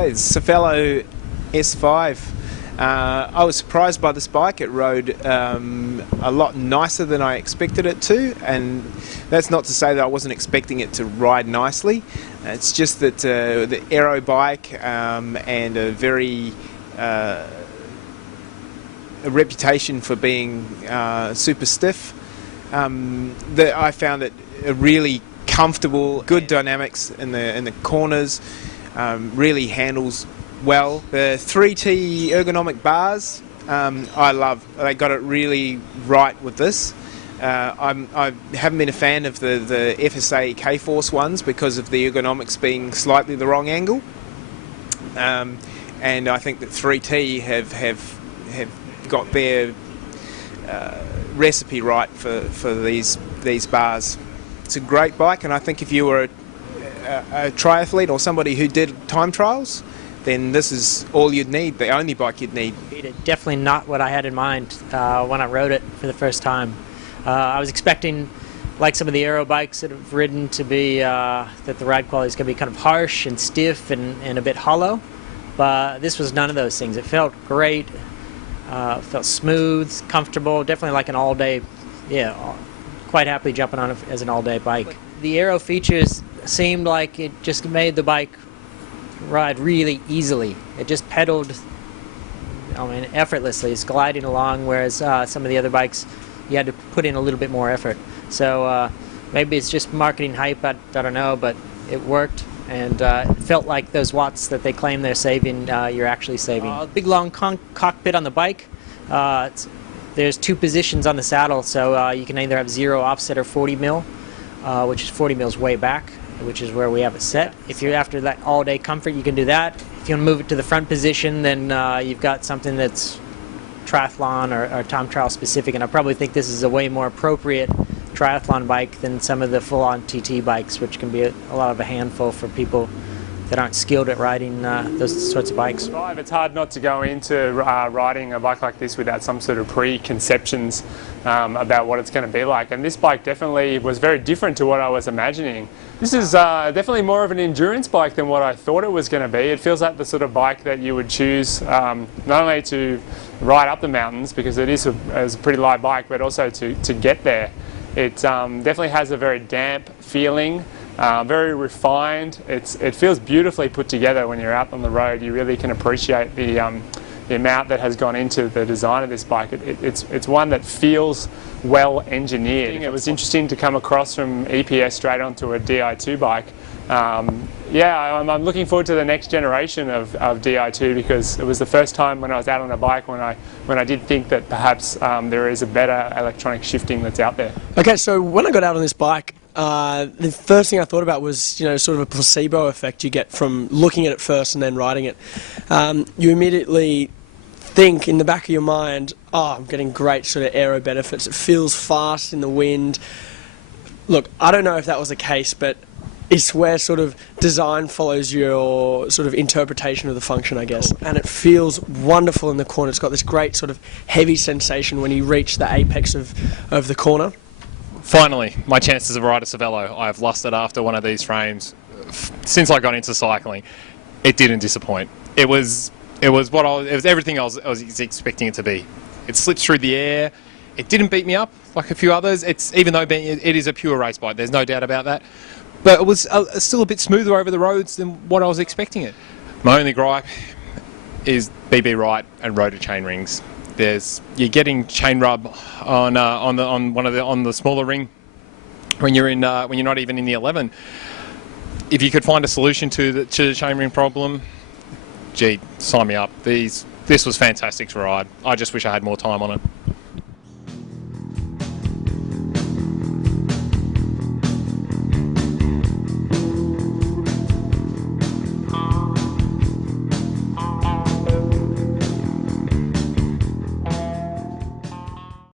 Okay, it's Cervelo S5. I was surprised by this bike. It rode a lot nicer than I expected it to, and that's not to say that I wasn't expecting it to ride nicely. It's just that the aero bike and a very a reputation for being super stiff. I found it really comfortable, good dynamics in the corners, really handles well. The 3T ergonomic bars, I love. They got it really right with this. I haven't been a fan of the FSA K-Force ones because of the ergonomics being slightly the wrong angle. And I think that 3T have got their recipe right for these bars. It's a great bike, and I think if you were a triathlete or somebody who did time trials, then this is all you'd need, the only bike you'd need. Definitely not what I had in mind when I rode it for the first time. I was expecting, like some of the aero bikes that I've ridden, to be that the ride quality is going to be kind of harsh and stiff and a bit hollow, but this was none of those things. It felt great, felt smooth, comfortable, definitely like an all-day, quite happily jumping on it as an all-day bike. The aero features seemed like it just made the bike ride really easily. It just pedaled, effortlessly. It's gliding along, whereas some of the other bikes you had to put in a little bit more effort. So maybe it's just marketing hype, I don't know, but it worked, and it felt like those watts that they claim they're saving, you're actually saving. Big long cockpit on the bike. There's two positions on the saddle, so you can either have 0 offset or 40 mil, which is 40 mils way back, which is where we have it set. If you're after that all-day comfort, you can do that. If you want to move it to the front position, then you've got something that's triathlon or time trial specific, and I probably think this is a way more appropriate triathlon bike than some of the full-on TT bikes, which can be a lot of a handful for people that aren't skilled at riding those sorts of bikes. It's hard not to go into riding a bike like this without some sort of preconceptions about what it's going to be like, and this bike definitely was very different to what I was imagining. This is definitely more of an endurance bike than what I thought it was going to be. It feels like the sort of bike that you would choose not only to ride up the mountains, because it is a pretty light bike, but also to get there. It definitely has a very damp feeling. Very refined. It feels beautifully put together when you're out on the road. You really can appreciate the amount that has gone into the design of this bike. It's one that feels well engineered. It was interesting to come across from EPS straight onto a Di2 bike. I'm looking forward to the next generation of Di2, because it was the first time when I was out on a bike when I did think that perhaps there is a better electronic shifting that's out there. Okay, so when I got out on this bike, the first thing I thought about was, sort of a placebo effect you get from looking at it first and then riding it. You immediately think in the back of your mind, oh, I'm getting great sort of aero benefits. It feels fast in the wind. Look, I don't know if that was the case, but it's where sort of design follows your sort of interpretation of the function, I guess. And it feels wonderful in the corner. It's got this great sort of heavy sensation when you reach the apex of the corner. Finally, my chances of riding a Cervelo. I've lusted after one of these frames since I got into cycling. It didn't disappoint. It was everything I was expecting it to be. It slips through the air. It didn't beat me up like a few others. Even though it is a pure race bike, there's no doubt about that. But it was still a bit smoother over the roads than what I was expecting it. My only gripe is BB right and rotor chain rings. You're getting chain rub on the smaller ring when you're not even in the 11. If you could find a solution to the chain ring problem, gee, sign me up. This was fantastic to ride. I just wish I had more time on it.